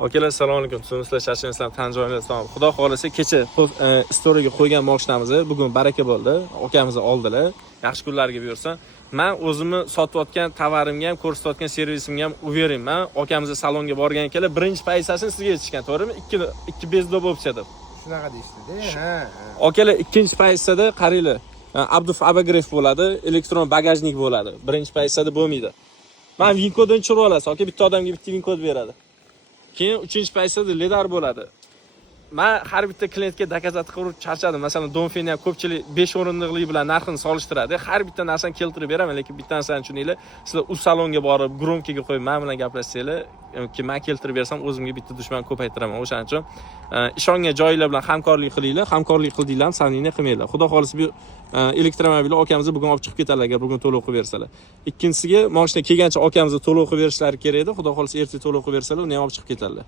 Akalar, assalomu alaykum. Sizlar shashingizlar, tan joyingizdan. Xudo xolasa kecha storyga qo'ygan mashinamizni bugun baraka bo'ldi. Akamizni oldilar. Yaxshi kunlarga buyursin. Men o'zimni sotayotgan tovarimga ham, ko'rsatayotgan servisimga ham uverinman. Akamizni salonga borgan ekanlar, birinchi paysasini sizga yetishgan, to'g'rimi? Ikki bezdo bo'libdi. Shunaqa deyishdi-da. Ha. Akalar, ikkinchi paysada qaranglar. Abduf Abagrev bo'ladi, elektron bagajnik bo'ladi. Birinchi paysada bo'lmaydi. Men VIN kodini tushirib olasiz. Aka bitta odamga bitta VIN kod beradi. Keyin 3-paysada ledar bo'ladi. Men har bitta klientga dokazat qilib charchadim. Masalan, Donfeni ham ko'pchilik 5 o'rinliqli bilan narxini solishtiradi. Har bitta narsani keltirib beraman, lekin bitta narsani tushuninglar. Sizlar u salonga borib, gromkaga qo'yib, men bilan gaplashsanglar, ki men keltirib bersam, o'zimga bitta dushman ko'paytiraman. O'shaning uchun ishongan joylar bilan hamkorlik qilinglar. Hamkorlik qildinglar, samimiy qilmanglar. Xudo xolisi bu elektromobilni akamizni bugun olib chiqib ketadilar, agar bugun to'lov qilib bersalar. Ikkinchisiga, mashina kelgancha akamizni to'lov qilib berishlari kerak edi. Xudo xolisi ertaga to'lov qilib bersalar, uni ham olib chiqib ketadilar.